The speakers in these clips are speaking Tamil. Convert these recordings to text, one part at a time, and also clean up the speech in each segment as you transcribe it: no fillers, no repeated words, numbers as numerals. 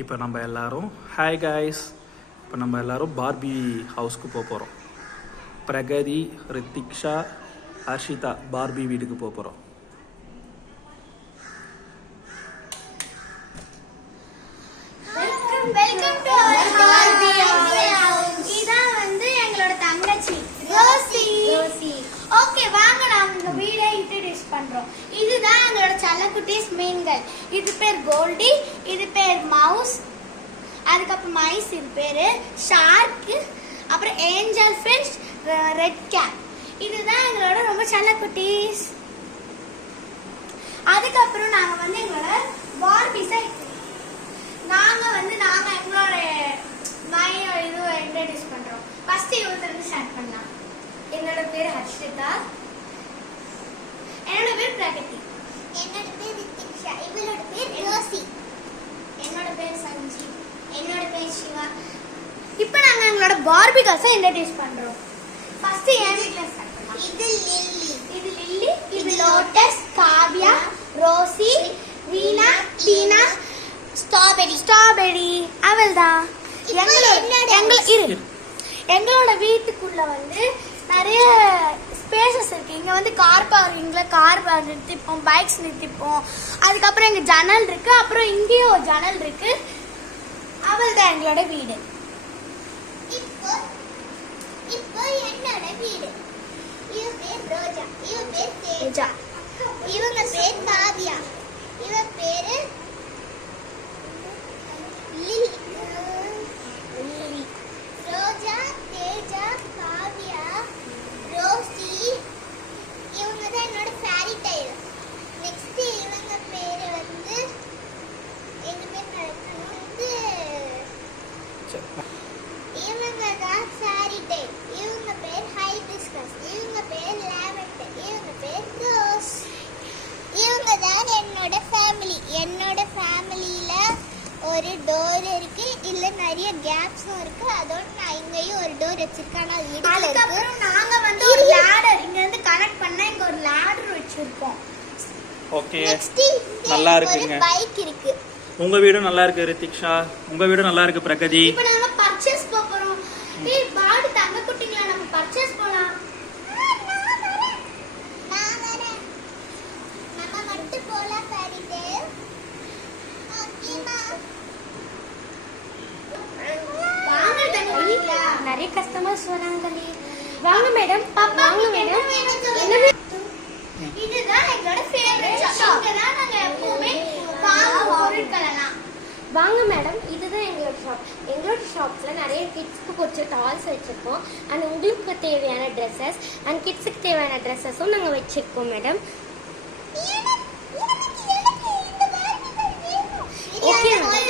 இப்போ நம்ம எல்லாரும் ஹாய் காய்ஸ், இப்போ நம்ம எல்லாரும் பார்பி ஹவுஸ்க்கு போகிறோம். பிரகதி, ரித்திக்ஷா, ஹர்ஷிதா பார்பி வீட்டுக்கு போகிறோம். Welcome to Barbie house. இதான் வந்து எங்களோட தங்கச்சி ரோசி. ஓகே, வாங்க நாம இந்த வீடியோ இன்ட்ரோ듀ஸ் பண்றோம். இதுதான் எங்களோட செல்லக்குட்டீஸ் மீன்கள். இது பேர் கோல்டி, இது பேர் மவுஸ், அதுக்கப்புறம் மைஸ், இது பேரு ஷார்க், அப்புறம் ஏஞ்சல் ஃபிஷ், ரெட் கேட். இதுதான் எங்களோட ரொம்ப செல்லக்குட்டீஸ். அதுக்கப்புறம் நாங்க வந்து எங்களோட பார்பிஸை நாங்க எங்களோட இது இன்ட்ரோடியூஸ் பண்றோம். ஃபர்ஸ்ட் இவங்க இருந்து ஸ்டார்ட் பண்ணலாம். என்னோட பேர் ஹர்ஷிதா, என்னோட பேர் பிரகதி, என்னோட பேர் ரித்திக்ஷா, இவளோட பேர் ரோசி, என்னோட பேர் சஞ்சீவ், என்னோட பேர் சிவா. இப்போ நாங்க எங்களோட பார்பி கேர்ள்ஸை இன்ட்ரோடியூஸ் பண்றோம். ஃபர்ஸ்ட் என் வீட்ல ஸ்டார்ட் பண்ணலாம். இது லில்லி, இது லோட்டஸ், காவ்யா, ரோசி, வீணா, டீனா, ஸ்ட்ராபெரி. அவள்தான் எங்களோட வீட்டுக்குள்ள வந்து நிறைய ஸ்பேசஸ் இருக்கு. இங்க வந்து கார் பார்க்கிங்ல கார் நிறுத்திப்போம், பைக்ஸ் நிறுத்திப்போம். அதுக்கப்புறம் இங்க ஜன்னல் இருக்கு, அப்புறம் இங்கேயும் ஒரு ஜன்னல் இருக்கு. அவள்தான் எங்களோட வீடு. இப்போ என்னோட வீடு. இவ பேர் ரோஜா, இவ பேர் தேஜா, இவங்க பேர் காவ்யா, இவ பேரு ரோஜா, தேஜா, காவ்யா, ரோசி. இவங்க தான் என்னோட ஃபேரி டைல். நெக்ஸ்ட் இவங்க பேரு வந்து எங்க பேர் வந்து இவங்க தான் ஃபேரி டைல். இவங்க பேர் ஹைபிஸ்கஸ், இவங்க பேர் லாவெண்டர், இவங்க பேர் ரோஸ். இவங்க தான் என்னோட ஃபேமிலி. என்னோட ஃபேமிலியில ஒரு டோர் இருக்கு, இல்ல நிறைய கேப்ஸும் இருக்கு. அதோட நான் இங்கேயும் ஒரு டோர் வச்சிருக்கேன். அதுக்கப்புறம் நாங்க வந்து ஒரு லேடர் இங்க இருந்து கனெக்ட் பண்ணா இங்க ஒரு லேடர் வச்சிருக்கோம். ஓகே, நல்லா இருக்குங்க. பைக் இருக்கு. உங்க வீடும் நல்லா இருக்கு ரித்திக்ஷா, உங்க வீடும் நல்லா இருக்கு பிரகதி. இப்போ நாங்க பர்ச்சேஸ் போறோம். ஏய் பாடி தங்க குட்டிங்களா, நம்ம பர்ச்சேஸ் போலாம். நான் வரேன். நம்ம மட்டும் போலாம் ஃபேரிடே. ஓகேமா. வாங்க தங்கக்குட்டிங்களா, நிறைய கஸ்டமர்ஸ் வராங்களே. வாங்க மேடம். வாங்க மேடம். என்ன இதுதான் எங்களோட ஃபேவரட் ஷாப். இங்கதான் நாங்க எப்பவுமே வாங்குவோம் பொருட்களெல்லாம். வாங்க மேடம், இதுதான் எங்களோட ஷாப். எங்களோட ஷாப்பில் நிறைய கிட்ஸ்க்கு பிடிச்ச டால்ஸ் வச்சுருக்கோம். அண்ட் உங்களுக்கு தேவையான ட்ரெஸ்ஸஸ் அண்ட் கிட்ஸுக்கு தேவையான ட்ரெஸ்ஸஸும் நாங்கள் வச்சுருக்கோம் மேடம். ஓகே மேடம்,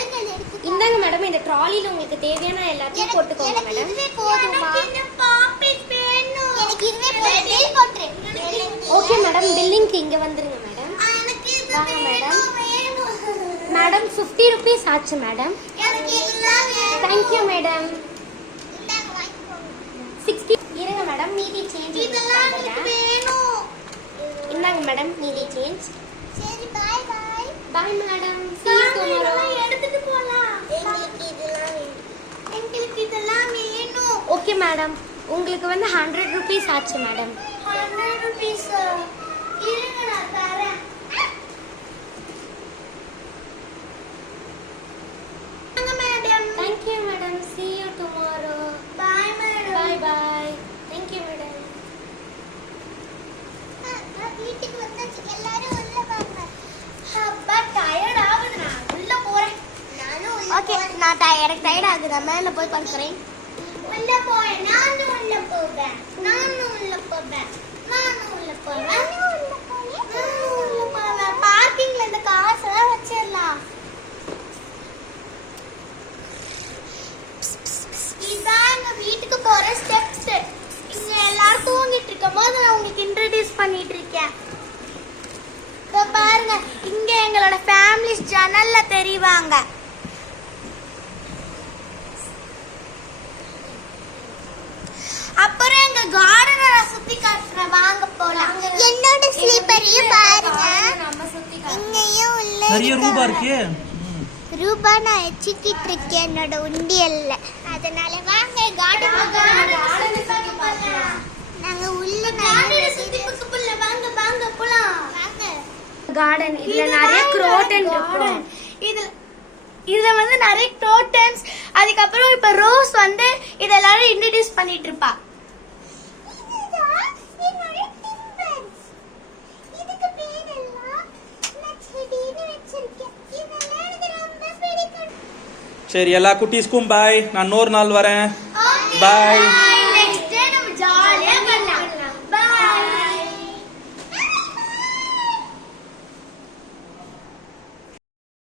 இந்தாங்க மேடம், இந்த ட்ராலியில் உங்களுக்கு தேவையான எல்லாத்தையும் போட்டுக்கோங்க மேடம். ஓகே மேடம், பில்லிங்க்கு இங்கே வந்துருங்க மேடம். வாங்க மேடம். மேடம் 50 rupees ஆச்சு மேடம். Thank you madam. 60 இருங்க மேடம், மீதி சேஞ்ச் இந்தாங்க மேடம், மீதி சேஞ்ச். சரி, bye bye. Bye madam, see you tomorrow. எடுத்துட்டு போலாம். எங்களுக்கு இதெல்லாம் வேணும். ஓகே மேடம், உங்களுக்கு வந்து 100 rupees ஆச்சு மேடம். 100 rupees. இருங்க நான் தரேன். Thank you madam, see you tomorrow. Bye madam. Bye bye. Thank you madam. வீட்டுக்கு வந்தாச்சு, எல்லாரும் உள்ள வாங்க. அப்பா டயர்ட் ஆகுது, நான் உள்ள போறேன். நானும் உள்ள. ஓகே, நான் எனக்கு டயர்ட் ஆகுது, நான் மேல போய் படுக்கறேன். உள்ள போறேன். நானும் உள்ள போறேன். பார்க்கிங்ல இந்த கார்ஸ் எல்லாம் வச்சிரலாம். இதான் எங்க வீட்டுக்கு போற ஸ்டெப்ஸ். இங்க எல்லாரும் தூங்கிட்டு இருக்கும் போது நான் உங்களுக்கு இன்ட்ரோடியூஸ் பண்ணிட்டு இருக்கேன். இதோ பாருங்க, இங்க எங்களோட ஃபேமிலிஸ் ஜன்னல்ல தெரிவாங்க. அப்புறம் எங்க கார்டனை சுத்தி காட்டுறேன், வாங்க போலாம். என்னோட ஸ்லீப்பரையும் பாருங்க, நம்ம சுத்தி இங்கேயும் உள்ள நிறைய ரூபா இருக்கு. ரூபா நான் வச்சுக்கிட்டு இருக்கேன் என்னோட உண்டியல்ல. அதனால வாங்க நாங்க உள்ள வாங்க வாங்க போலாம் வாங்க. கார்டன் இதுல நிறைய குரோட்டன் இருக்கும். இதுல வந்து நிறைய குரோட்டன்ஸ், அதுக்கப்புறம் இப்ப ரோஸ் வந்து இத எல்லாரும் இன்ட்ரோடியூஸ் பண்ணிட்டு இருப்பா. சரி, எல்லா குட்டீஸ்க்கும் பாய். நான் இன்னொரு நாள் வரேன். பாய்.